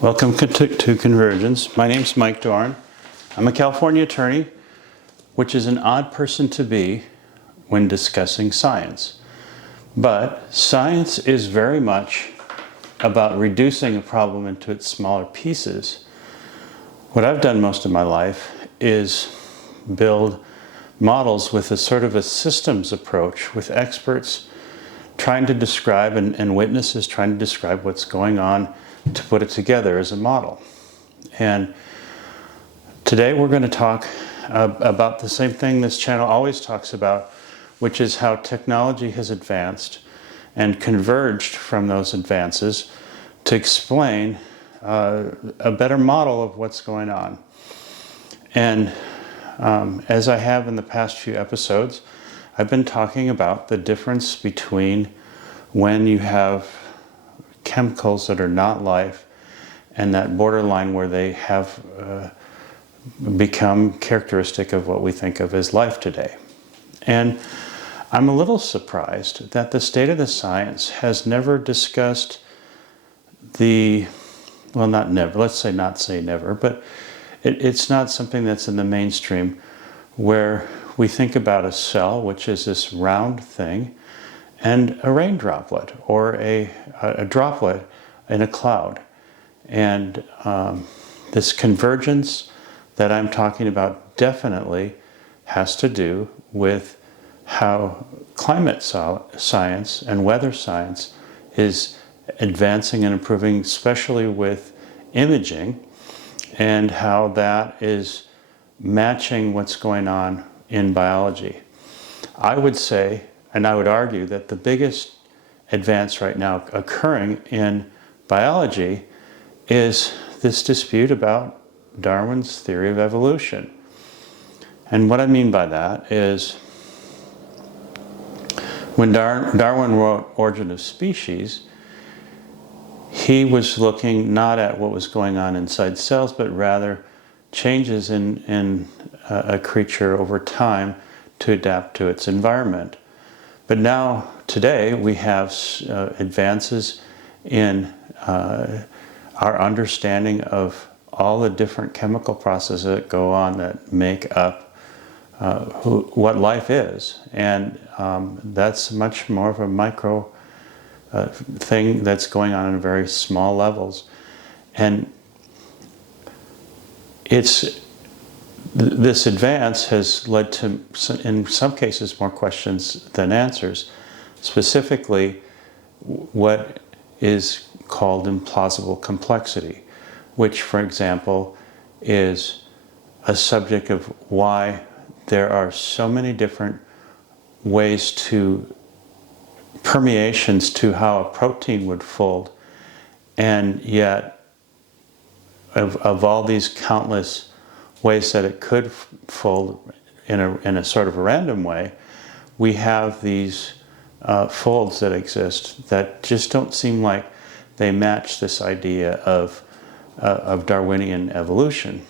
Welcome to Convergence. My name's Mike Doran. I'm a California attorney, which is an odd person to be when discussing science. But science is very much about reducing a problem into its smaller pieces. What I've done most of my life is build models with a sort of a systems approach, with experts trying to describe and witnesses trying to describe what's going on to put it together as a model. And today we're going to talk about the same thing this channel always talks about, which is how technology has advanced and converged from those advances to explain a better model of what's going on. And as I have in the past few episodes, I've been talking about the difference between when you have chemicals that are not life and that borderline where they have become characteristic of what we think of as life today. And I'm a little surprised that the state of the science has never discussed let's say never, but it's not something that's in the mainstream where we think about a cell, which is this round thing, and a rain droplet or a droplet in a cloud. And this convergence that I'm talking about definitely has to do with how climate science and weather science is advancing and improving, especially with imaging, and how that is matching what's going on in biology. I would say, and I would argue, that the biggest advance right now occurring in biology is this dispute about Darwin's theory of evolution. And what I mean by that is when Darwin wrote Origin of Species, he was looking not at what was going on inside cells, but rather changes in a creature over time to adapt to its environment. But now, today, we have advances in our understanding of all the different chemical processes that go on that make up what life is. And that's much more of a micro thing that's going on in very small levels. And this advance has led to, in some cases, more questions than answers. Specifically, what is called implausible complexity, which, for example, is a subject of why there are so many different ways permeations to how a protein would fold, and yet of all these countless ways that it could fold in a sort of a random way, we have these folds that exist that just don't seem like they match this idea of Darwinian evolution.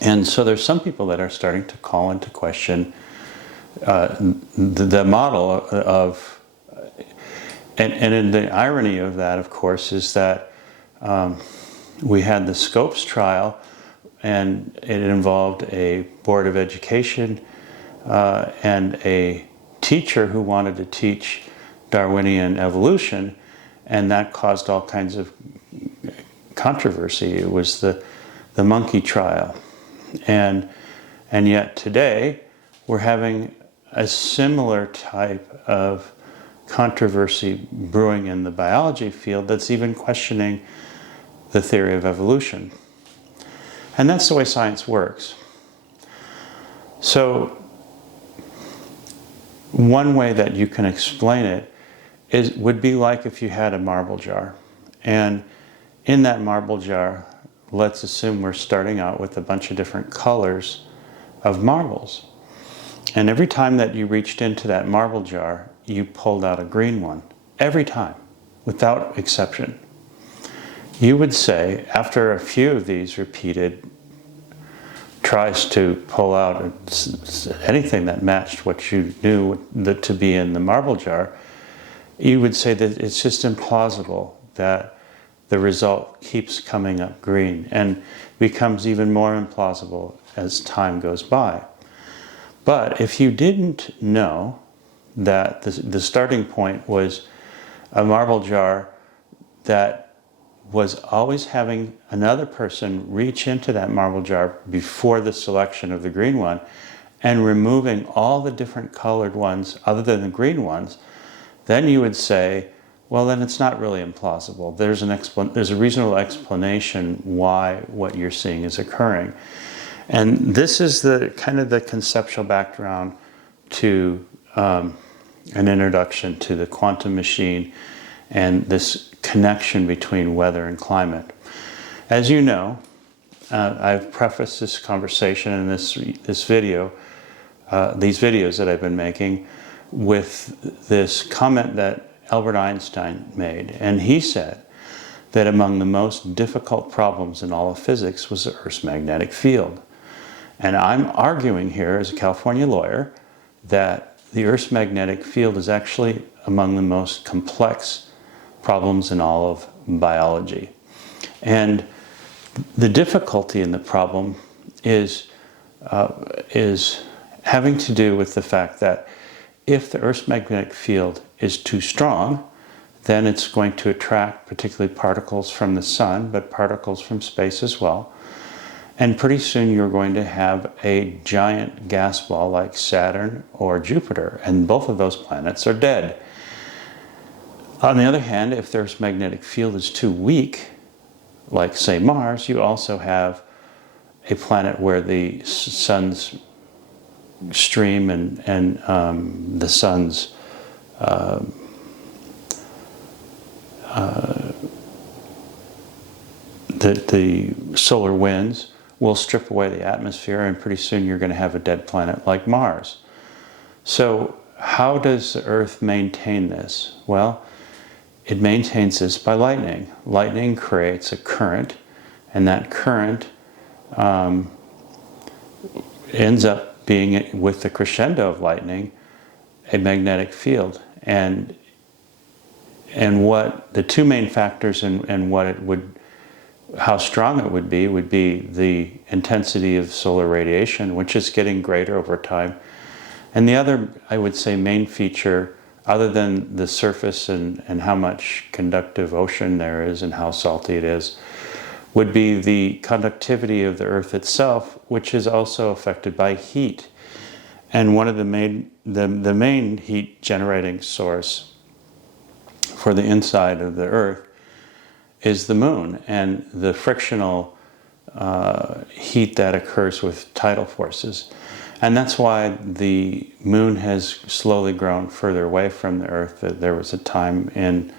And so there's some people that are starting to call into question the model of, and the irony of that, of course, is that we had the Scopes trial, and it involved a board of education and a teacher who wanted to teach Darwinian evolution, and that caused all kinds of controversy. It was the monkey trial. And yet today we're having a similar type of controversy brewing in the biology field that's even questioning the theory of evolution. And that's the way science works. So one way that you can explain it would be like if you had a marble jar. And in that marble jar, let's assume we're starting out with a bunch of different colors of marbles. And every time that you reached into that marble jar, you pulled out a green one. Every time, without exception. You would say, after a few of these repeated tries to pull out anything that matched what you knew to be in the marble jar, you would say that it's just implausible that the result keeps coming up green and becomes even more implausible as time goes by. But if you didn't know that the starting point was a marble jar that was always having another person reach into that marble jar before the selection of the green one and removing all the different colored ones other than the green ones, then you would say, well, then it's not really implausible. There's a reasonable explanation why what you're seeing is occurring. And this is the kind of the conceptual background to an introduction to the quantum machine and this connection between weather and climate. As you know, I've prefaced this conversation in this video, these videos that I've been making, with this comment that Albert Einstein made. And he said that among the most difficult problems in all of physics was the Earth's magnetic field. And I'm arguing here as a California lawyer that the Earth's magnetic field is actually among the most complex problems in all of biology. And the difficulty in the problem is having to do with the fact that if the Earth's magnetic field is too strong, then it's going to attract particularly particles from the sun, but particles from space as well. And pretty soon you're going to have a giant gas ball like Saturn or Jupiter, and both of those planets are dead. On the other hand, if the Earth's magnetic field is too weak, like say Mars, you also have a planet where the sun's stream and the sun's the solar winds will strip away the atmosphere, and pretty soon you're going to have a dead planet like Mars. So how does the Earth maintain this? Well, it maintains this by lightning. Lightning creates a current, and that current ends up being, with the crescendo of lightning, a magnetic field. And what the two main factors and what it would, how strong it would be the intensity of solar radiation, which is getting greater over time. And the other, I would say, main feature, other than the surface and how much conductive ocean there is and how salty it is, would be the conductivity of the Earth itself, which is also affected by heat. And one of the main heat generating source for the inside of the Earth is the moon and the frictional heat that occurs with tidal forces. And that's why the moon has slowly grown further away from the Earth. There was a time in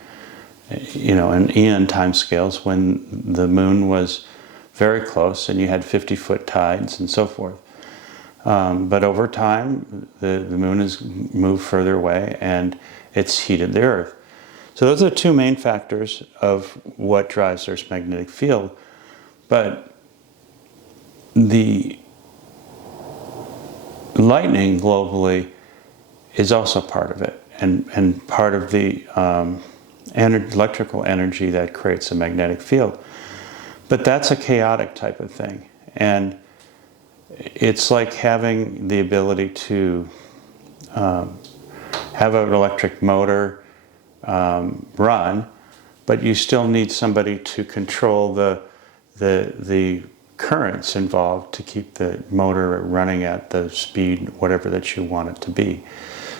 eon time scales when the moon was very close and you had 50-foot tides and so forth. But over time, the moon has moved further away and it's heated the Earth. So those are the two main factors of what drives Earth's magnetic field. But the lightning globally is also part of it, and part of the electrical energy that creates a magnetic field. But that's a chaotic type of thing. And it's like having the ability to have an electric motor run, but you still need somebody to control the currents involved to keep the motor running at the speed, whatever that you want it to be.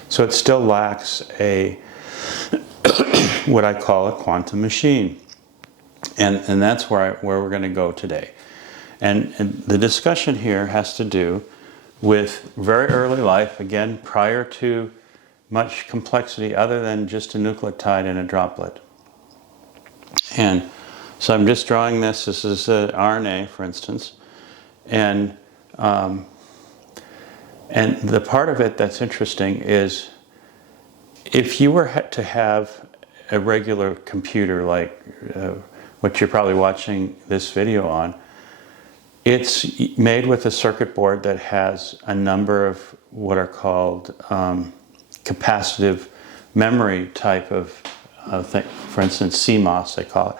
So it still lacks a what I call a quantum machine. And that's where we're going to go today. And the discussion here has to do with very early life, again, prior to much complexity other than just a nucleotide and a droplet. And so I'm just drawing this. This is an RNA, for instance. And the part of it that's interesting is if you were to have a regular computer like what you're probably watching this video on, it's made with a circuit board that has a number of what are called capacitive memory type of thing. For instance, CMOS, they call it.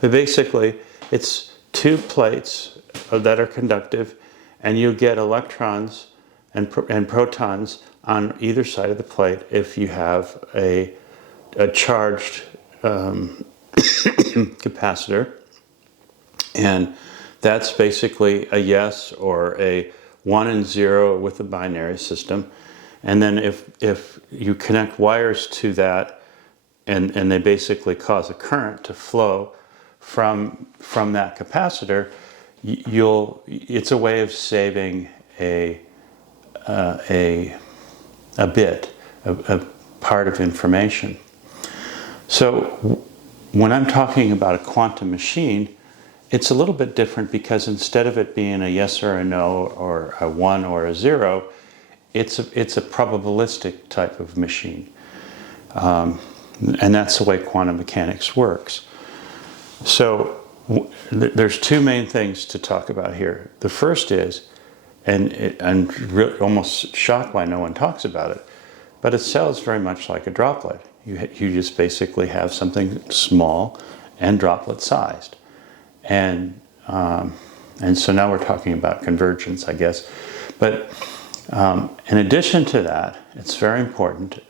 But basically, it's two plates that are conductive, and you get electrons and protons on either side of the plate if you have a charged capacitor. And that's basically a yes or a 1 and 0 with a binary system. And then if you connect wires to that, and they basically cause a current to flow from that capacitor, it's a way of saving a bit, a part of information. So when I'm talking about a quantum machine, it's a little bit different, because instead of it being a yes or a no or a 1 or a 0, it's a probabilistic type of machine. And that's the way quantum mechanics works. So there's two main things to talk about here. The first is, and I'm really almost shocked why no one talks about it, but it sounds very much like a droplet. You just basically have something small and droplet sized. And so now we're talking about convergence, I guess. But in addition to that, it's very important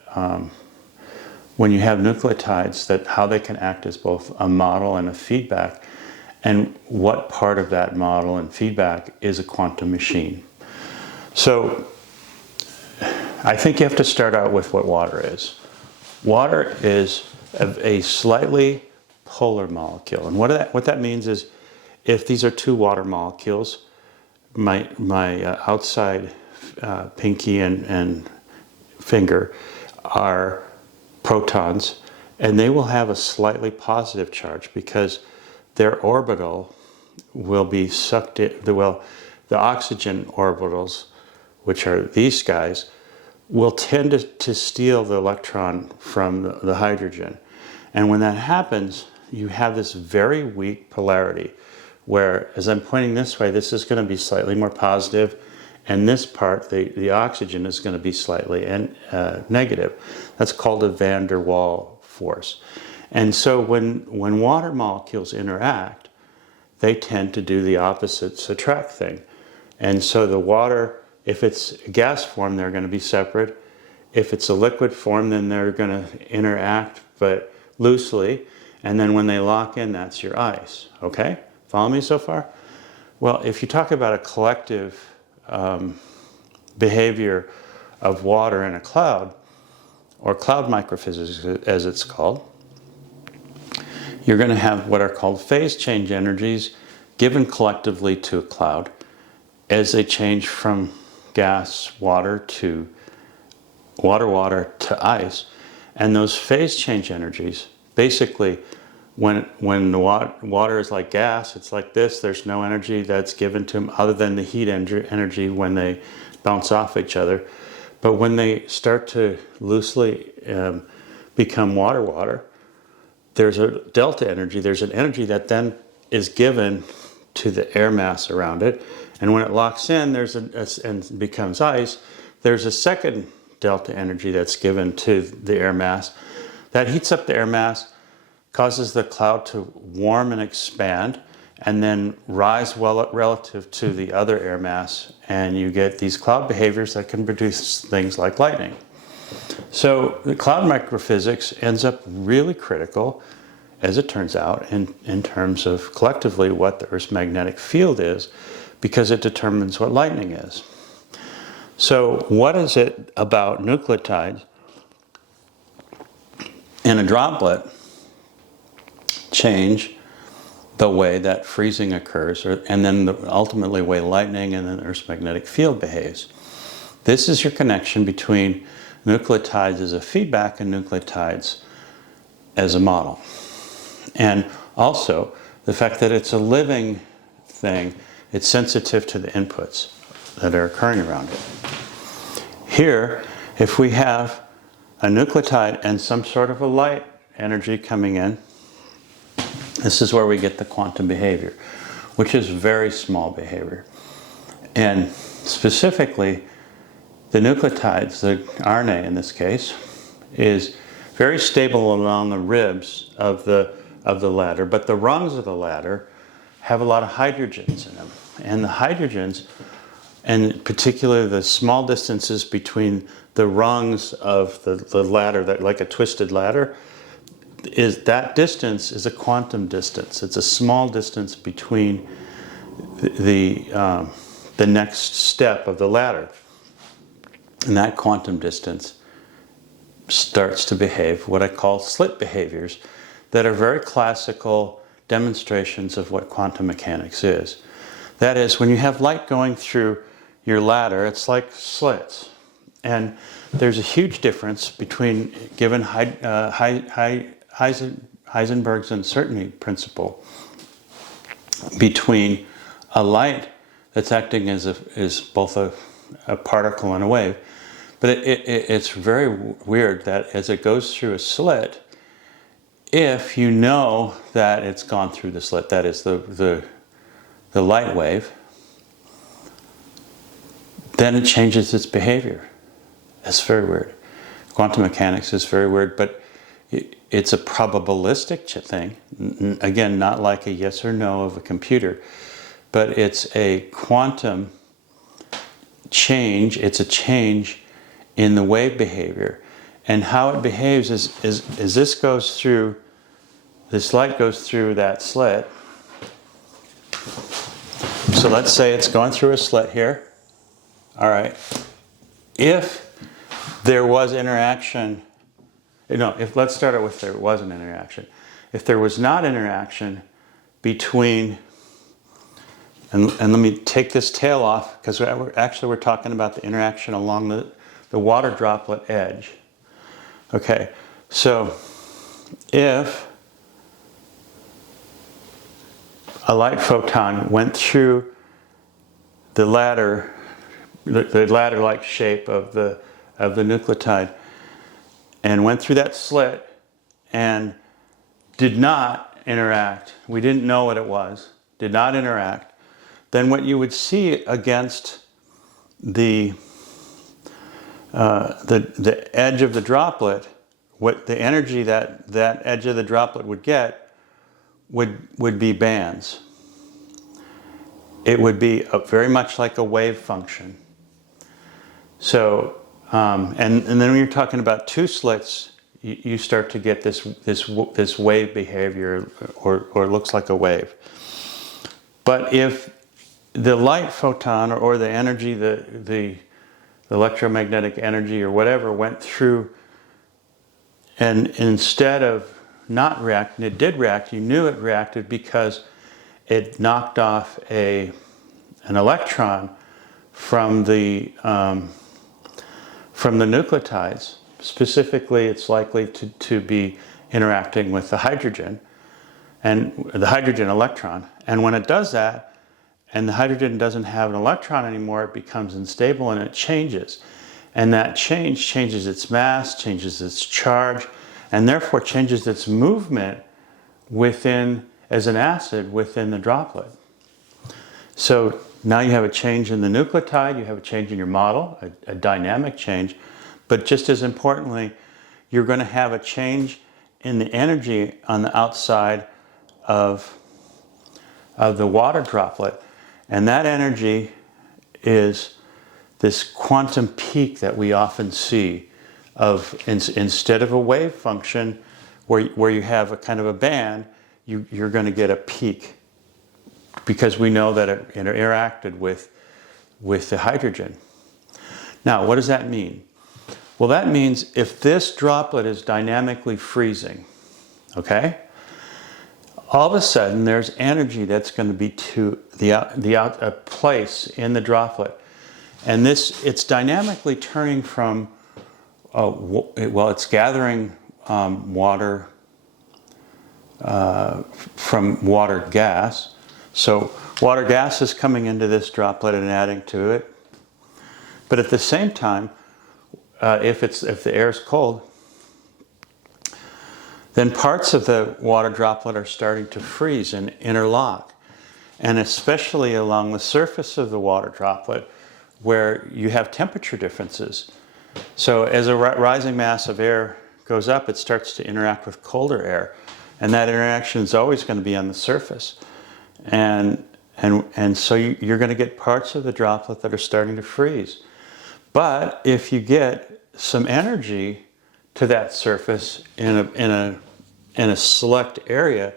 when you have nucleotides that how they can act as both a model and a feedback, and what part of that model and feedback is a quantum machine. So I think you have to start out with what water is. Water is a slightly polar molecule. And what that means is, if these are two water molecules, my outside pinky and finger are protons, and they will have a slightly positive charge because their orbital will be sucked in. The oxygen orbitals, which are these guys, will tend to steal the electron from the hydrogen. And when that happens, you have this very weak polarity, where, as I'm pointing this way, this is going to be slightly more positive, and this part, the oxygen, is going to be slightly negative. That's called a van der Waal force. And so when water molecules interact, they tend to do the opposite subtract thing. And so the water, if it's a gas form, they're going to be separate. If it's a liquid form, then they're going to interact, but loosely. And then when they lock in, that's your ice. Okay? Follow me so far? Well, if you talk about a collective behavior of water in a cloud, or cloud microphysics as it's called, you're going to have what are called phase change energies given collectively to a cloud as they change from gas, water to water to ice. And those phase change energies, basically, when the water is like gas, it's like this. There's no energy that's given to them other than the heat energy when they bounce off each other. But when they start to loosely become water, there's a delta energy. There's an energy that then is given to the air mass around it. And when it locks in and becomes ice, there's a second delta energy that's given to the air mass. That heats up the air mass, causes the cloud to warm and expand, and then rise relative to the other air mass, and you get these cloud behaviors that can produce things like lightning. So the cloud microphysics ends up really critical, as it turns out, in terms of collectively what the Earth's magnetic field is, because it determines what lightning is. So what is it about nucleotides in a droplet change the way that freezing occurs, and then ultimately the way lightning and then the Earth's magnetic field behaves? This is your connection between nucleotides as a feedback and nucleotides as a model. And also the fact that it's a living thing, it's sensitive to the inputs that are occurring around it. Here, if we have a nucleotide and some sort of a light energy coming in, this is where we get the quantum behavior, which is very small behavior. And specifically, the nucleotides, the RNA in this case, is very stable along the ribs of the of the ladder, but the rungs of the ladder have a lot of hydrogens in them. And the hydrogens, and particularly the small distances between the rungs of the ladder, that like a twisted ladder, is that distance is a quantum distance. It's a small distance between the next step of the ladder. And that quantum distance starts to behave what I call slit behaviors that are very classical demonstrations of what quantum mechanics is. That is, when you have light going through your ladder, it's like slits. And there's a huge difference between, given Heisenberg's uncertainty principle, between a light that's acting as both a particle and a wave. But it's very weird that as it goes through a slit, if you know that it's gone through the slit, that is the light wave, then it changes its behavior. That's very weird. Quantum mechanics is very weird, but it's a probabilistic thing. Again, not like a yes or no of a computer, but it's a quantum change. It's a change in the wave behavior. And how it behaves is this light goes through that slit. So let's say it's going through a slit here. All right. If there was interaction, let's start it with there was an interaction. If there was not interaction between, and let me take this tail off, because we're talking about the interaction along the water droplet edge. Okay, so if a light photon went through the ladder, the ladder-like shape of the nucleotide, and went through that slit and did not interact, we didn't know what it was, did not interact, then what you would see against the edge of the droplet, what the energy that edge of the droplet would get would be bands. It would be very much like a wave function. So, and then when you're talking about two slits, you start to get this wave behavior, or looks like a wave. But if the light photon or the energy, the electromagnetic energy or whatever went through, and instead of not reacting, it did react, you knew it reacted because it knocked off an electron from the nucleotides. Specifically, it's likely to be interacting with the hydrogen, and the hydrogen electron. And when it does that, and the hydrogen doesn't have an electron anymore, it becomes unstable and it changes. And that changes its mass, changes its charge, and therefore changes its movement as an acid within the droplet. So now you have a change in the nucleotide, you have a change in your model, a dynamic change, but just as importantly, you're going to have a change in the energy on the outside of the water droplet. And that energy is this quantum peak that we often see of, instead of a wave function where you have a kind of a band, you're going to get a peak, because we know that it interacted with the hydrogen. Now, what does that mean? Well, that means if this droplet is dynamically freezing, okay, all of a sudden there's energy that's going to be to a place in the droplet, and it's dynamically turning from it's gathering water from water gas. So water gas is coming into this droplet and adding to it, but at the same time, if the air is cold, then parts of the water droplet are starting to freeze and interlock. And especially along the surface of the water droplet, where you have temperature differences. So as a rising mass of air goes up, it starts to interact with colder air. and that interaction is always going to be on the surface. And so you're going to get parts of the droplet that are starting to freeze. But if you get some energy to that surface in a select area,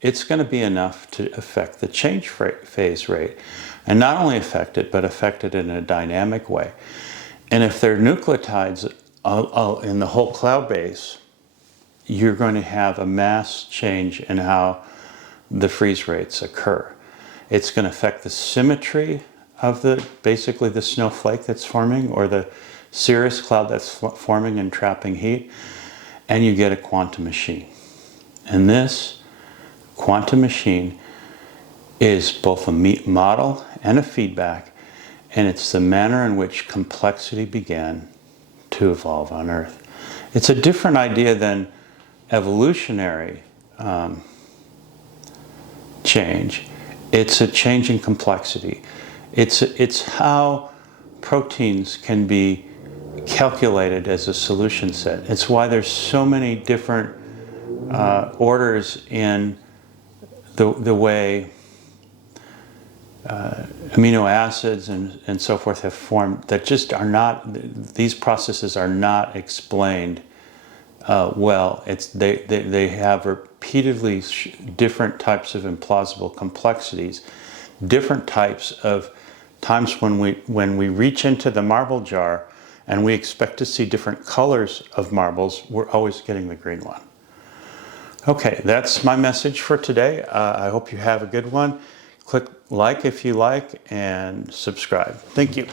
it's going to be enough to affect the change phase rate. And not only affect it, but affect it in a dynamic way. And if there are nucleotides in the whole cloud base, you're going to have a mass change in how the freeze rates occur. It's going to affect the symmetry of basically the snowflake that's forming, or the cirrus cloud that's forming and trapping heat, and you get a quantum machine. And this quantum machine is both a model and a feedback, and it's the manner in which complexity began to evolve on Earth. It's a different idea than evolutionary change. It's a change in complexity. It's how proteins can be calculated as a solution set. It's why there's so many different orders in the way amino acids and so forth have formed, that just are not, these processes are not explained well. They have repeatedly different types of implausible complexities, different types of times when we reach into the marble jar and we expect to see different colors of marbles, we're always getting the green one. Okay, that's my message for today. I hope you have a good one. Click like if you like, and subscribe. Thank you.